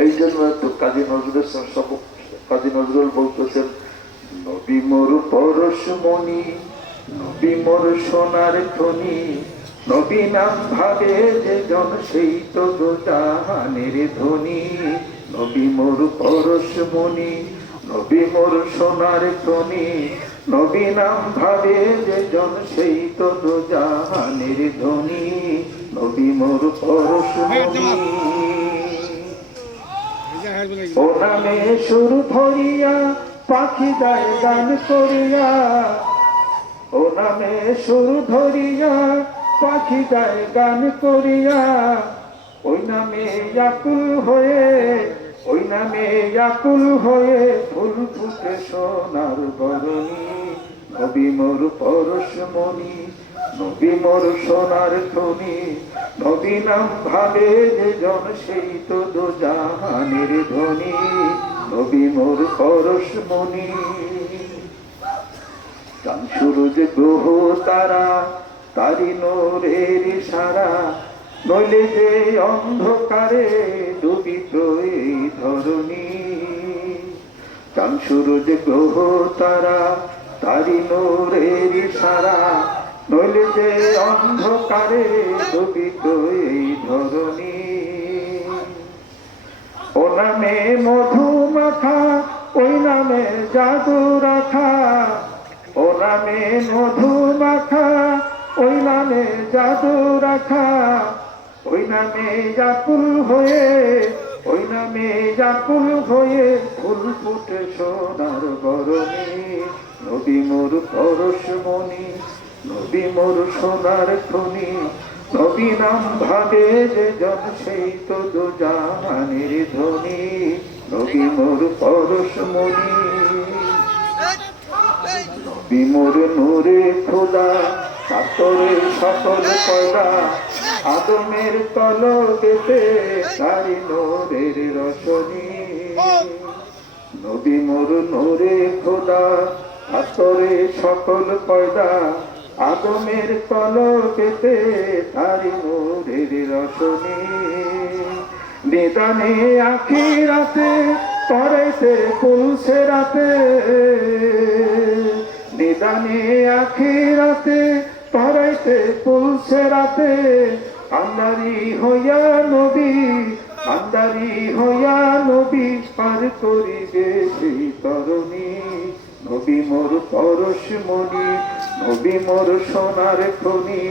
এই জন্য তো কাজী নজরুল বলতেছেন, নবী মোর পরশমণি, নবী মোর সোনার খনি, নবী নাম ভাবে যে জন সেই তো জাহানের ধ্বনি। নবী মোর পরশমণি, নবী মোর সোনার খনি, নবী নাম ভাবে যে জন সেই তো জাহানের ধ্বনি। নবী মোর পরশমণি। ও নামে সুর ধরিয়া পাখি যায় গান করিয়া, ও নামে সুর ধরিয়া পাখি যায় গান করিয়া, ওই নামে আকুল হয়ে, ওই নামে আকুল হয়ে ফুল ফুটে সোনার বরণী। নবী মোর পরশমণি, নবী মোর সোনার খনি, নবী নাম ভাবে যে জন সেই তো জাহানের ধ্বনি। নবী মোর পরশমণি। চাঁদ সূরজ গ্রহ তারা তারি নূরের ইশারা, নইলে যে অন্ধকারে ডুবিত এই ধরণী। চাঁদ সূরজ গ্রহ তারা তারি নূরের ইশারা, নইলে যে অন্ধকারে ডুবিত এই ধরণী। ও নামে মধু মাখা, ওই নামে জাদু রাখা, ও নামে মধু মাখা, ওই নামে জাদু রাখা, ওই নামে আকুল হয়ে, ওই নামে আকুল হয়ে ফুল ফুটে সোনার বরণী। নবী মোর পরশমণি, নবী মোর সোনার খনি, নবী নাম ভাবে যে জন সেই তো জাহানের ধ্বনি। নবী মোর পরশমণি। নবী মোর নূরে খোদা, সাতরে সকল পয়দা, আদমের তলবেতে তারি নূরের রশনি। নবী মোর নূরে খোদা, সাতরে সকল পয়দা, আদমের তলবেতে তারি নূরের রশনি। নিদানে আখিরাতে পড়াইতে পুলসে রাতে, নিদানে আখিরাতে পড়াইতে পুলসে রাতে, আন্দারি হইয়া নবী, আন্দারি হইয়া নবী পার করিবে সেই তরণী। নবী মোর পরশমণি, নবী মোর সোনার খনি,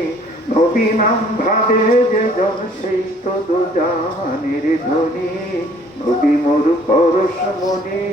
নবী নাম ভাবে যে জন সেই তো জাহানের ধ্বনি। নবী মোর পরশমণি।